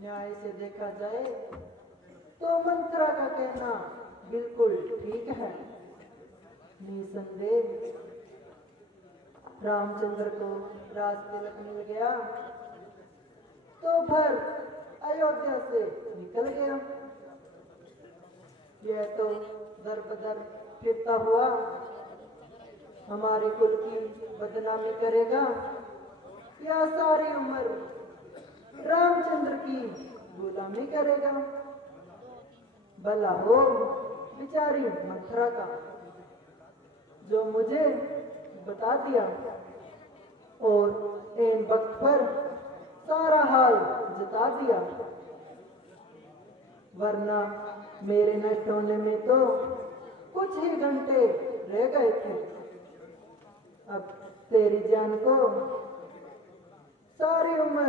न्याय से देखा जाए तो मंत्रा का कहना बिल्कुल ठीक है। निसंदेह रामचंद्र को राज तिलक मिल गया तो भरत अयोध्या से निकल गया। यह तो दर बदर फिरता हुआ हमारे कुल की बदनामी करेगा या सारी उम्र रामचंद्र की गुलामी करेगा। भला हो बेचारी मंथरा का, जो मुझे बता दिया और इन वक्त पर सारा हाल जता दिया, वरना मेरे नष्ट होने में तो कुछ ही घंटे रह गए थे। अब तेरी जान को सारी उम्र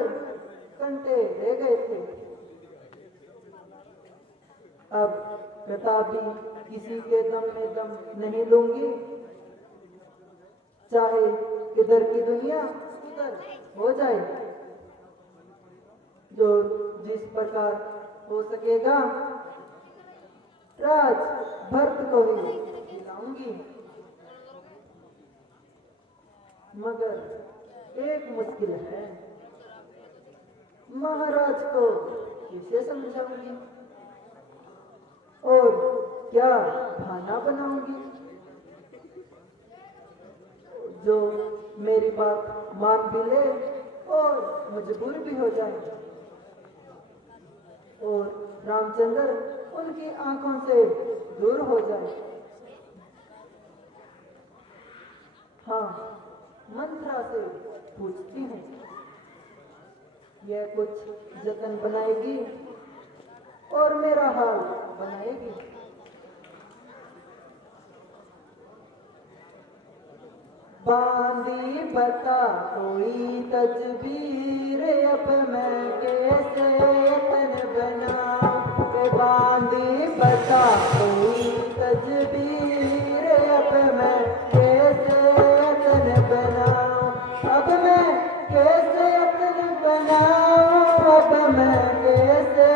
घंटे रह गए थे। अब कदापि किसी के दम में दम नहीं लूंगी, चाहे इधर की दुनिया उधर हो जाए। जो जिस प्रकार हो सकेगा राज भरत को ही दिलाऊंगी। मगर एक मुश्किल है, महाराज को किसे समझाऊंगी और क्या बहाना बनाऊंगी जो मेरी बात मान भी ले और मजबूर भी हो जाए और रामचंद्र उनकी आंखों से दूर हो जाए। हाँ, मंत्रा से पूछती हूँ, यह कुछ जतन बनाएगी और मेरा हाल बनाएगी। बांधी बता कोई तजबीर, अब मैं कैसे तन बनाऊं। बांधी बता कोई तजबीर, अब मैं कैसे तन बनाऊं। अब मैं कैसे तन बनाऊं, अब मैं कैसे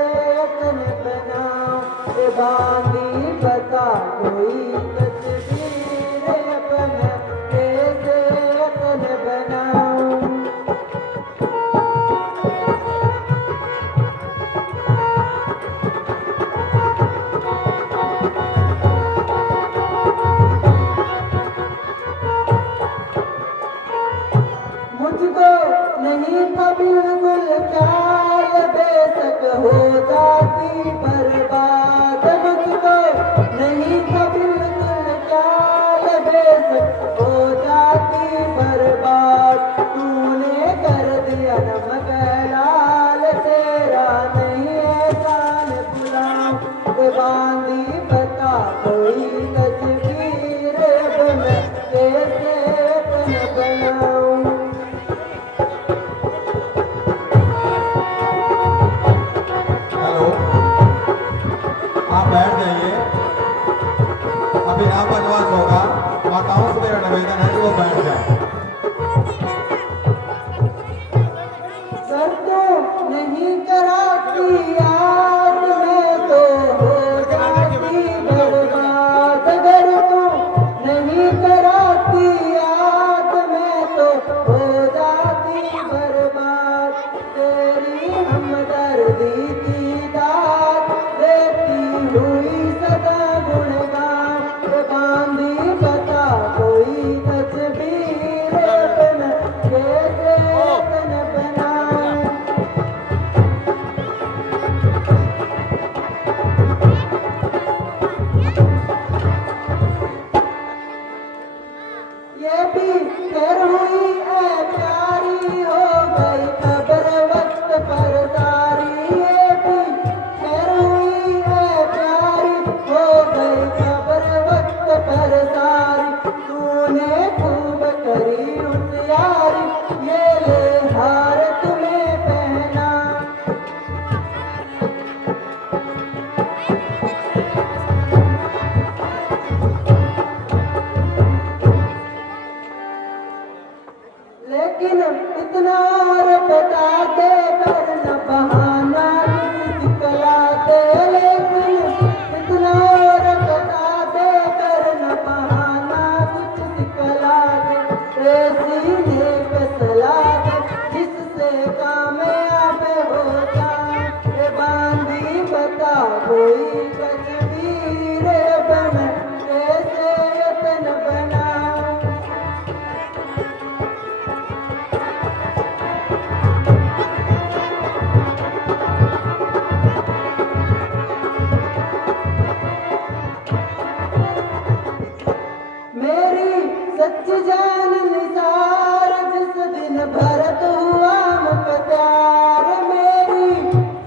तन बनाऊं। बांधी बता कोई तजबीर, अब मैं कैसे तन बनाऊं। मुझको नहीं था बिल्कुल ख्याल, बेशक हो जाती बर्बाद। मुझको नहीं था बिल्कुल ख्याल, बेशक हो जाती बर्बाद। तूने कर दिया नमक लाल, तेरा नहीं एहसान भुलाऊं। बांधी बता कोई तजबीर, अब मैं कैसे तन बनाऊं। हेलो, आप बैठ जाइए। अभी नाम बदमाश होगा, माताओं से मेरा निवेदन है कि वो बैठ जाए। सर तो नहीं कराती याद, मैं तो हो जाती बर्बाद। अगर तू नहीं कराती याद, मैं तो हो जाती बर्बाद। तेरी हमदर्दी की दात देती हुई सदा गुणगान। बांधी बता कोई तस्वीर, अब मैं कैसे तन बनाऊं। ये भी कर हुई है प्यारी, हो गई खबर वक्त पर सारी। ये भी कर हुई है प्यारी, हो गई खबर वक्त पर सारी। तूने खूब करी होशियारी, ये ले हार तुम्हें पहना। लेकिन इतना और बता दे, कर न बहाना ऐसी नेक सलाह दे जिससे कामयाब हो जाए। ये बांधी बता कोई तस्वीर बन कैसे यतन बनाऊं। मेरी सच जान निसार जिस दिन भरत हुआ मुख्तार। मेरी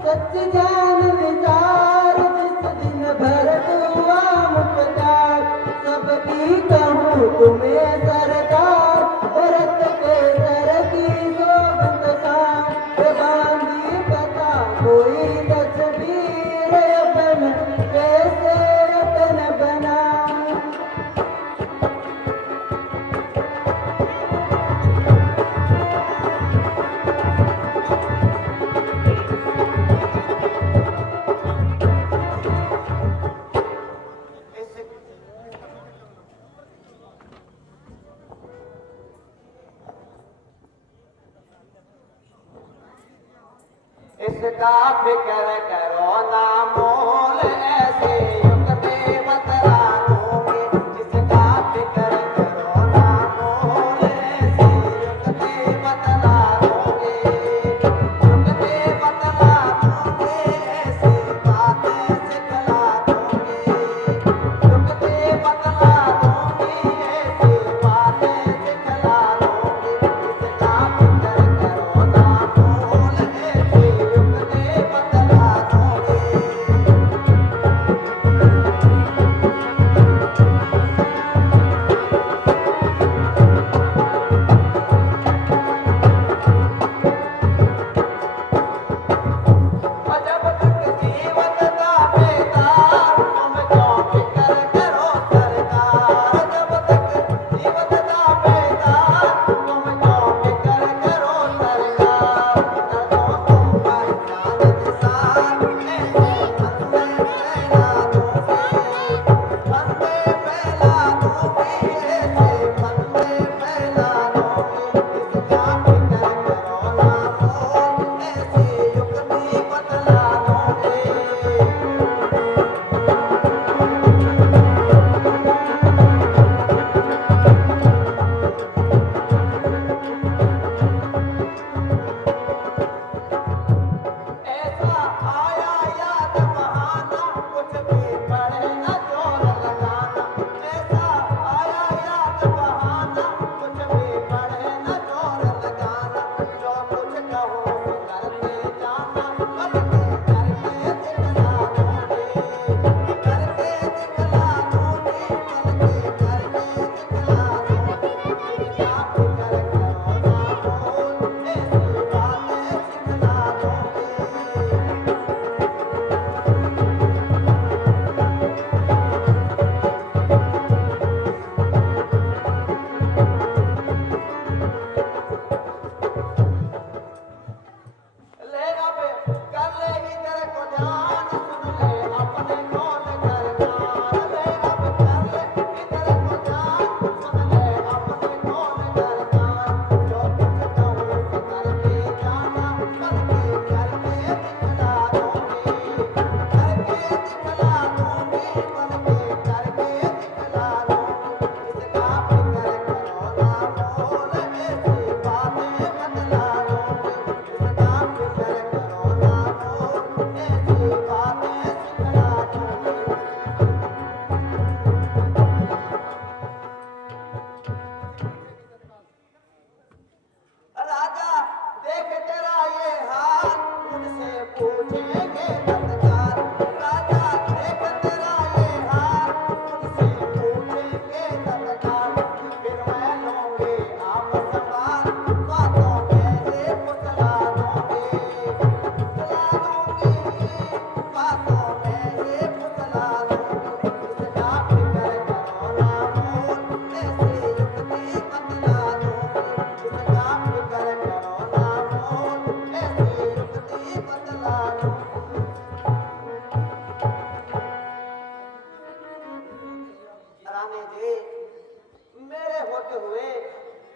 सच जान निसार जिस दिन भरत हुआ मुख्तार। सबकी कहूँ तुम्हें सरकार भरत के सर की सोबत का। ये बांधी बता कोई तस्वीर बन कैसे यतन बनाऊं। इसका फिक्र करो ना मोल ऐसे युग में बतलाओगे। इसका फिक्र करो ना मोल ऐसे युग में बतलाओगे। युग में बतलाओगे ऐसी बातें सिखला दोगे। युग में बतलाओगे ऐसी बातें सिखला दोगे। इसका फिक्र करो ना मोल ऐसे युग में बतला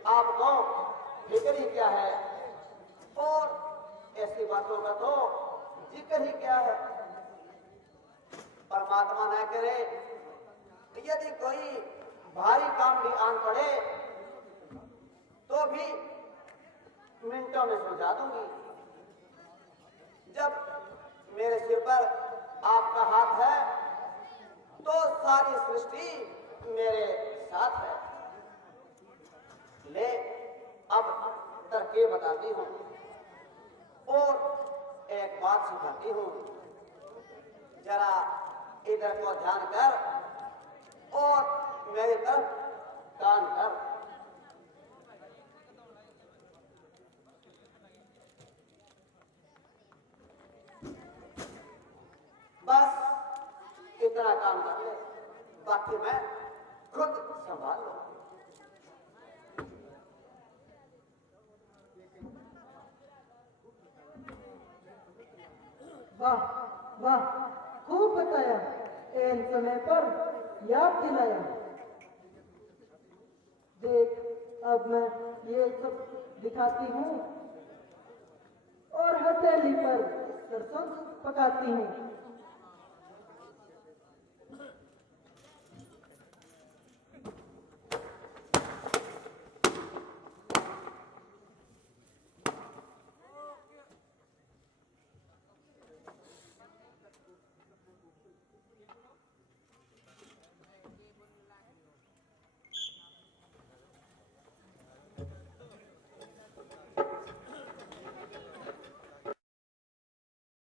आपको फिक्र ही क्या है, और ऐसी बातों का तो जिक्र ही क्या है। परमात्मा न करे यदि कोई भारी काम भी आन पड़े तो भी मिनटों में सुलझा दूंगी। जब मेरे सिर पर आपका हाथ है तो सारी सृष्टि मेरे साथ है। ले अब तरकीब बताती हूँ और एक बात सिखाती हूँ, जरा इधर को ध्यान कर और मेरी तरफ कान कर। बस इतना काम कर ले, बाकी मैं खुद संभाल लूं। वाह वाह, खूब बताया, एन समय पर याद दिलाया। देख अब मैं ये सब दिखाती हूँ और हथेली पर सरसों पकाती हूँ।